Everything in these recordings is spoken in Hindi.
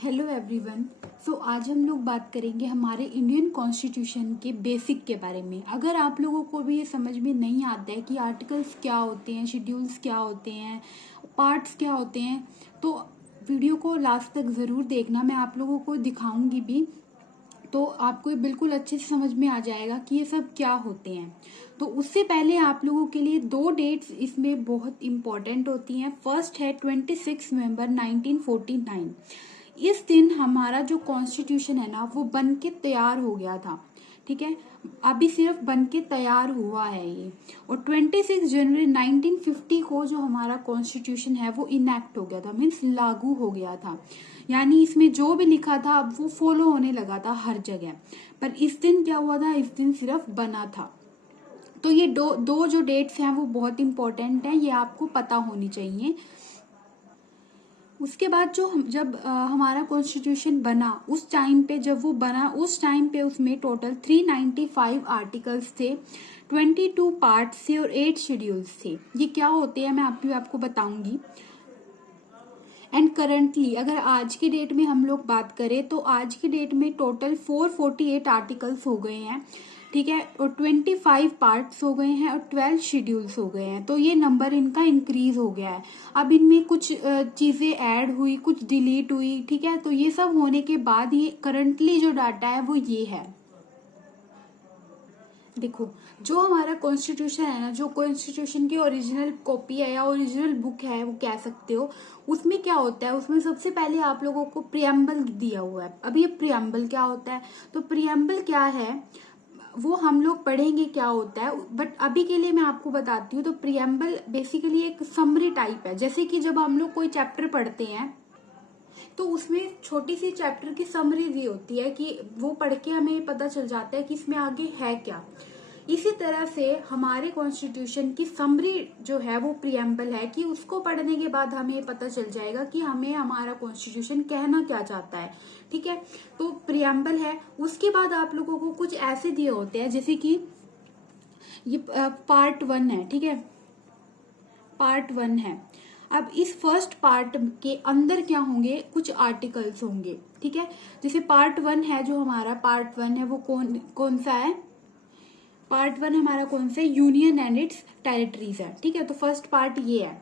Hello everyone. आज हम लोग बात करेंगे हमारे इंडियन कॉन्स्टिट्यूशन के बेसिक के बारे में। अगर आप लोगों को भी ये समझ में नहीं आता है कि आर्टिकल्स क्या होते हैं, शेड्यूल्स क्या होते हैं, पार्ट्स क्या होते हैं, तो वीडियो को लास्ट तक ज़रूर देखना। मैं आप लोगों को दिखाऊंगी भी, तो आपको बिल्कुल अच्छे से समझ में आ जाएगा कि ये सब क्या होते हैं। तो उससे पहले आप लोगों के लिए दो डेट्स इसमें बहुत इम्पोर्टेंट होती हैं। फर्स्ट है 26 नवंबर 1949। इस दिन हमारा जो कॉन्स्टिट्यूशन है ना, वो बन के तैयार हो गया था। ठीक है, अभी सिर्फ बन के तैयार हुआ है ये। और 26 जनवरी 1950 को जो हमारा कॉन्स्टिट्यूशन है वो इनैक्ट हो गया था, मीन्स लागू हो गया था। यानी इसमें जो भी लिखा था अब वो फॉलो होने लगा था हर जगह। पर इस दिन क्या हुआ था, इस दिन सिर्फ बना था। तो ये दो जो डेट्स हैं वो बहुत इंपॉर्टेंट हैं, ये आपको पता होनी चाहिए। उसके बाद जब हमारा कॉन्स्टिट्यूशन बना, उस टाइम पे जब वो बना, उस टाइम पे उसमें टोटल 395 आर्टिकल्स थे, 22 पार्ट्स थे और 8 शेड्यूल्स थे। ये क्या होते हैं मैं आपको बताऊंगी। एंड करंटली अगर आज की डेट में हम लोग बात करें तो आज की डेट में टोटल 448 आर्टिकल्स हो गए हैं। ठीक है, और 25 पार्ट्स हो गए हैं और 12 शेड्यूल्स हो गए हैं। तो ये नंबर इनका इंक्रीज हो गया है। अब इनमें कुछ चीजें ऐड हुई, कुछ डिलीट हुई। ठीक है, तो ये सब होने के बाद ये करंटली जो डाटा है वो ये है। देखो, जो हमारा कॉन्स्टिट्यूशन है ना, जो कॉन्स्टिट्यूशन की ओरिजिनल कॉपी है या ओरिजिनल बुक है वो कह सकते हो, उसमें क्या होता है, उसमें सबसे पहले आप लोगों को प्रियम्बल दिया हुआ है। अब ये प्रियम्बल क्या होता है, तो प्रियम्बल क्या है वो हम लोग पढ़ेंगे क्या होता है, बट अभी के लिए मैं आपको बताती हूँ। तो प्रियम्बल बेसिकली एक समरी टाइप है। जैसे कि जब हम लोग कोई चैप्टर पढ़ते हैं तो उसमें छोटी सी चैप्टर की समरी दी होती है कि वो पढ़ के हमें पता चल जाता है कि इसमें आगे है क्या। इसी तरह से हमारे कॉन्स्टिट्यूशन की समरी जो है वो प्रियम्बल है, कि उसको पढ़ने के बाद हमें पता चल जाएगा कि हमें हमारा कॉन्स्टिट्यूशन कहना क्या चाहता है। ठीक है, तो प्रियम्बल है। उसके बाद आप लोगों को कुछ ऐसे दिए होते हैं, जैसे कि ये पार्ट 1 है। ठीक है, पार्ट 1 है। अब इस फर्स्ट पार्ट के अंदर क्या होंगे, कुछ आर्टिकल्स होंगे। ठीक है, जैसे पार्ट 1 है, जो हमारा पार्ट 1 है वो कौन कौन सा है, पार्ट 1 हमारा कौन सा, यूनियन एंड इट्स टेरिटरीज है। ठीक है, तो फर्स्ट पार्ट ये है।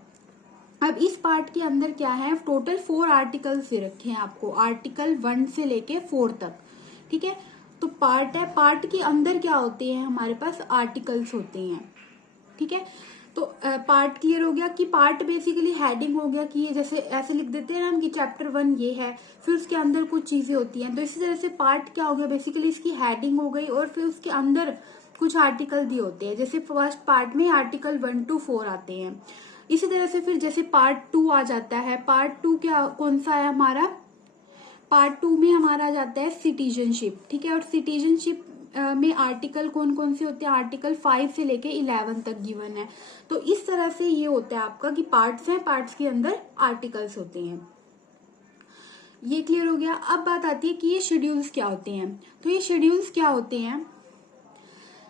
अब इस पार्ट के अंदर क्या है, टोटल 4 आर्टिकल्स दे रखे हैं आपको, आर्टिकल 1 से लेके 4 तक। ठीक है, तो पार्ट है, पार्ट के अंदर क्या होते हैं, हमारे पास आर्टिकल्स होते हैं। ठीक है, तो पार्ट क्लियर हो गया कि पार्ट बेसिकली हेडिंग हो गया कि ये जैसे ऐसे लिख देते हैं ना कि चैप्टर 1 ये है, फिर उसके अंदर कुछ चीजें होती हैं। तो इसी तरह से पार्ट क्या हो गया, बेसिकली इसकी हेडिंग हो गई और फिर उसके अंदर कुछ आर्टिकल दिए होते हैं। जैसे फर्स्ट पार्ट में आर्टिकल 1 to 4 आते हैं। इसी तरह से फिर जैसे पार्ट 2 आ जाता है। पार्ट 2 क्या कौन सा है हमारा, पार्ट 2 में हमारा आ जाता है सिटीजनशिप। ठीक है, और सिटीजनशिप में आर्टिकल कौन कौन से होते हैं, आर्टिकल 5 से लेके 11 तक गिवन है। तो इस तरह से ये होता है आपका कि पार्ट्स हैं, पार्ट्स के अंदर आर्टिकल्स होते हैं। ये क्लियर हो गया। अब बात आती है कि ये शेड्यूल्स क्या होते हैं। तो ये शेड्यूल्स क्या होते हैं,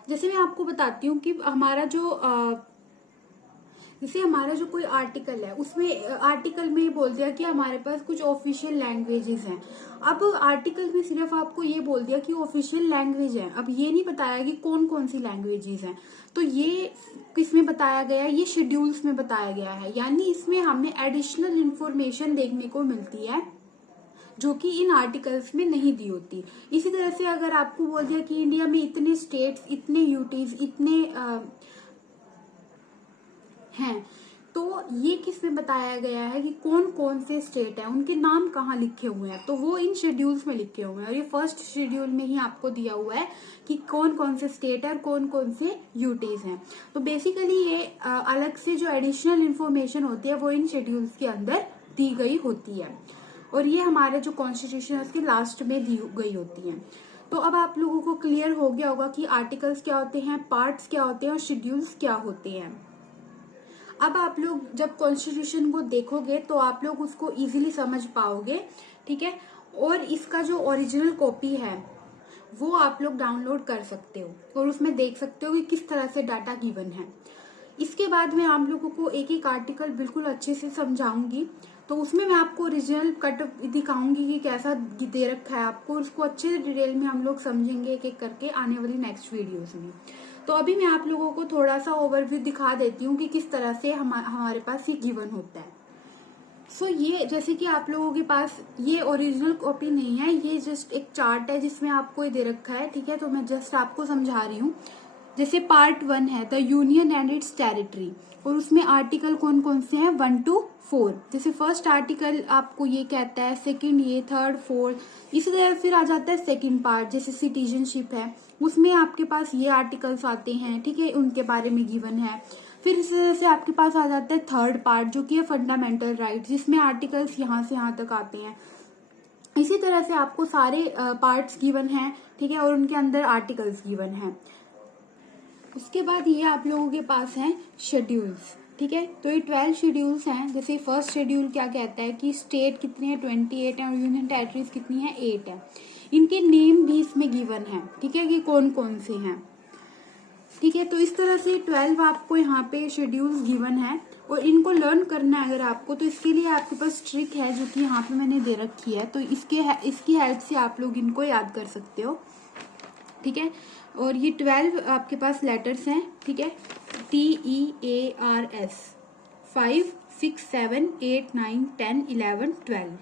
जैसे मैं आपको बताती हूँ कि हमारा जैसे हमारा जो कोई आर्टिकल है, उसमें आर्टिकल में बोल दिया कि हमारे पास कुछ ऑफिशियल लैंग्वेजेस हैं। अब आर्टिकल में सिर्फ आपको ये बोल दिया कि ऑफिशियल लैंग्वेज है, अब ये नहीं बताया कि कौन कौन सी लैंग्वेजेस हैं। तो ये किसमें बताया गया है, ये शेड्यूल्स में बताया गया है। यानी इसमें हमें एडिशनल इंफॉर्मेशन देखने को मिलती है जो कि इन आर्टिकल्स में नहीं दी होती। इसी तरह से अगर आपको बोल दिया कि इंडिया में इतने स्टेट्स, इतने यूटीज, इतने हैं, तो ये किस में बताया गया है कि कौन कौन से स्टेट है, उनके नाम कहाँ लिखे हुए हैं, तो वो इन शेड्यूल्स में लिखे हुए हैं। और ये फर्स्ट शेड्यूल में ही आपको दिया हुआ है कि कौन कौन से स्टेट है और कौन कौन से यूटीज हैं। तो बेसिकली ये अलग से जो एडिशनल इंफॉर्मेशन होती है वो इन शेड्यूल्स के अंदर दी गई होती है, और ये हमारे जो कॉन्स्टिट्यूशन है उसके लास्ट में दी गई होती है। तो अब आप लोगों को क्लियर हो गया होगा कि आर्टिकल्स क्या होते हैं, पार्ट्स क्या होते हैं और शेड्यूल्स क्या होते हैं। अब आप लोग जब कॉन्स्टिट्यूशन को देखोगे तो आप लोग उसको इजीली समझ पाओगे। ठीक है, और इसका जो ओरिजिनल कॉपी है वो आप लोग डाउनलोड कर सकते हो और उसमें देख सकते हो कि किस तरह से डाटा गिवन है। इसके बाद मैं आप लोगों को एक एक आर्टिकल बिल्कुल अच्छे से समझाऊंगी। तो उसमें मैं आपको ओरिजिनल कट दिखाऊंगी कि कैसा दे रखा है आपको, उसको अच्छे से डिटेल में हम लोग समझेंगे एक एक करके आने वाली नेक्स्ट वीडियोस में। तो अभी मैं आप लोगों को थोड़ा सा ओवरव्यू दिखा देती हूँ कि किस तरह से हमारे पास ये गिवन होता है। सो ये जैसे कि आप लोगों के पास ये ओरिजिनल कॉपी नहीं है, ये जस्ट एक चार्ट है जिसमें आपको ये दे रखा है, ठीक है। तो मैं जस्ट आपको समझा रही हूँ। जैसे पार्ट 1 है the union and it's territory, और उसमें आर्टिकल कौन कौन से हैं 1 to 4। जैसे फर्स्ट आर्टिकल आपको ये कहता है, सेकंड ये, थर्ड, फोर्थ, इसी तरह फिर आ जाता है सेकंड पार्ट। जैसे सिटीजनशिप है, उसमें आपके पास ये आर्टिकल्स आते हैं, ठीक है, उनके बारे में गिवन है। फिर इस तरह से आपके पास आ जाता है थर्ड पार्ट जो कि है फंडामेंटल राइट, जिसमें आर्टिकल्स यहाँ से यहाँ तक आते हैं। इसी तरह से आपको सारे पार्ट्स गिवन हैं, ठीक है, और उनके अंदर आर्टिकल्स गिवन हैं। उसके बाद ये आप लोगों के पास हैं शेड्यूल्स, ठीक है। तो ये 12 शेड्यूल्स हैं। जैसे फर्स्ट शेड्यूल क्या कहता है कि स्टेट कितने हैं 28 है, और यूनियन टेरिटरीज कितनी है 8 है। इनके नेम भी इसमें गिवन है, ठीक है, कि कौन कौन से हैं, ठीक है। तो इस तरह से 12 आपको यहाँ पे शेड्यूल्स गिवन है, और इनको लर्न करना है अगर आपको, तो इसके लिए आपके पास ट्रिक है जो कि यहाँ पे मैंने दे रखी है। तो इसकी हेल्प से आप लोग इनको याद कर सकते हो, ठीक है। और ये 12 आपके पास लेटर्स हैं, ठीक है, TEARS 5 6 7 8 9 10 11 12,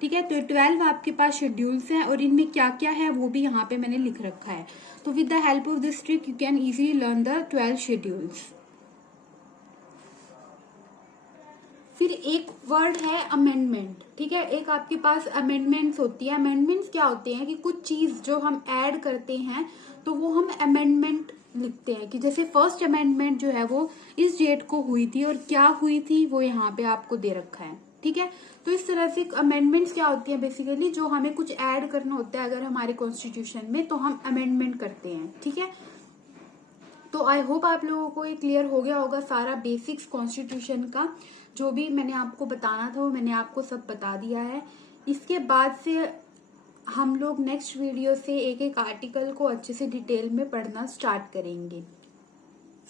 ठीक है। तो 12 आपके पास शेड्यूल्स हैं, और इनमें क्या क्या है वो भी यहाँ पे मैंने लिख रखा है। तो with the help of this trick you can easily learn the 12 schedules. फिर एक वर्ड है अमेंडमेंट, ठीक है। एक आपके पास अमेंडमेंट्स होती है। अमेंडमेंट्स क्या होते हैं कि कुछ चीज जो हम ऐड करते हैं तो वो हम अमेंडमेंट लिखते हैं, कि जैसे फर्स्ट अमेंडमेंट जो है वो इस डेट को हुई थी, और क्या हुई थी वो यहाँ पे आपको दे रखा है, ठीक है। तो इस तरह से अमेंडमेंट्स क्या होती है, बेसिकली जो हमें कुछ ऐड करना होता है अगर हमारे कॉन्स्टिट्यूशन में, तो हम अमेंडमेंट करते हैं, ठीक है। तो आई होप आप लोगों को ये क्लियर हो गया होगा सारा बेसिक्स कॉन्स्टिट्यूशन का। जो भी मैंने आपको बताना था वो मैंने आपको सब बता दिया है। इसके बाद से हम लोग नेक्स्ट वीडियो से एक एक आर्टिकल को अच्छे से डिटेल में पढ़ना स्टार्ट करेंगे।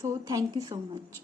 So thank you so much.